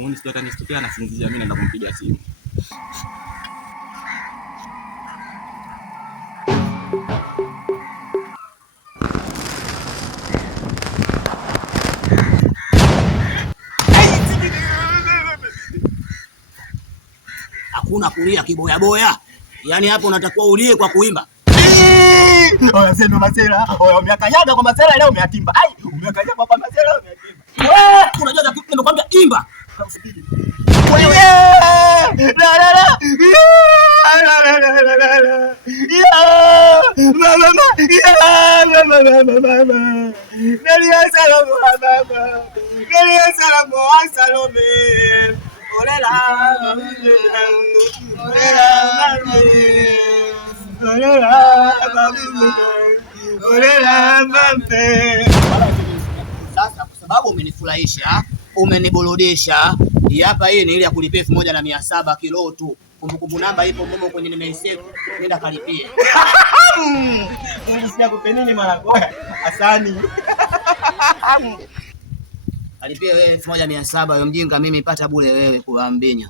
Muone sio atanistopea anasinzia, mimi naenda kumpigia simu. Hakuna kulia kiboya boya. Yaani hapo unatakiwa ulie kwa kuimba. Oya sendo masela. Oya umekanyaga kwa masela leo umeatimba. Ai, umekanyaga kwa masela umeatimba. Unajua nimekwambia imba. Wewe. La la la. La la la la la la. Ya! Mama. Ya! Mama. Nalia salamu mama. Nalia salamu Salome. Olela. Sasa kwa sababu umenifurahisha, umeniburudisha, hapa hii ni ile ya kulipia 1700 kilo tu. Kumbukumbu namba ipo mmoja kwenye nimeisave, nenda kalipie. Unisikia kupe nini mara ngoja? Asani. Kalipie wewe 1700 wewe mjinga, mimi pata bure wewe kwa mbenya.